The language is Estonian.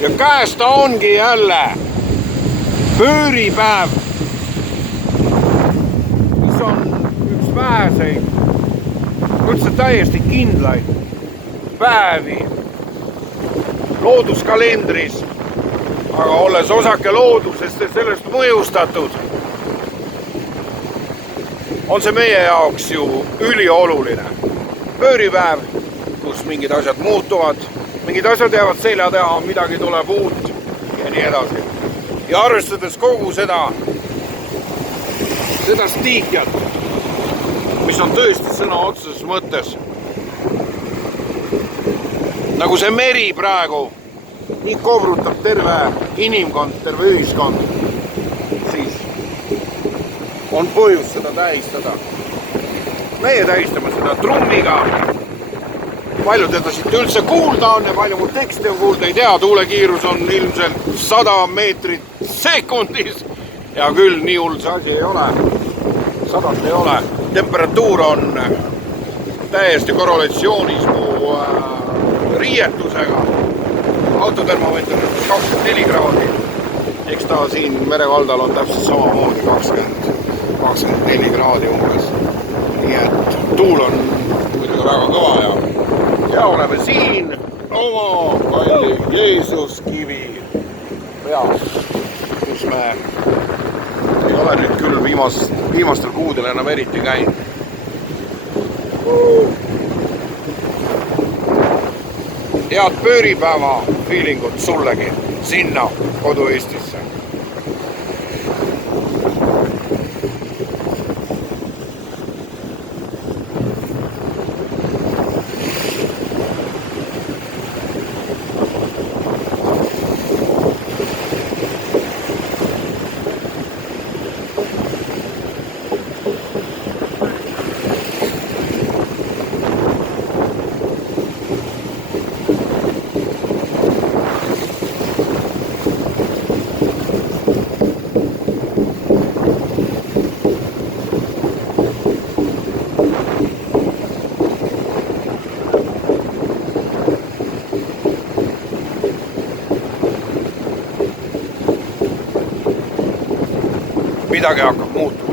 ja käes ta ongi jälle pööripäev, mis on üks väheseid, üldse täiesti kindlaid päevi looduskalendris, aga olles osake loodusest ja sellest mõjustatud, on see meie jaoks ju ülioluline. Pööripäev, kus mingid asjad muutuvad, mingid asjad jäävad selja teha, midagi tuleb uut ja nii edasi. Ja arvestades kogu seda stiikiat, mis on tõesti sõna otseses mõttes, nagu see meri praegu nii kobrutab terve inimkond, terve ühiskond, siis on põhjus seda tähistada. Meie tähistame seda trummiga. Palju teda siit üldse kuulda on ja palju mul teksti on kuulda, ei tea, tuulekiirus on ilmselt 100 meetrit sekundis ja küll nii hull see asi ei ole. 100 ei ole. Temperatuur on täiesti korrelatsioonis mu riietusega. Autotermomeeter on 24 kraadi. Eks ta siin merevaldal on täpselt samamoodi 24 kraadi umbes. Nii et tuul on muidugi väga kõva ja oleme siin oma kalli Jeesuskivi peas, kus me ei ole nüüd küll viimastel kuudel enam eriti käinud. Head pööripäeva feelingut sullegi sinna kodu Eestisse. Midagi hakkab muutuma.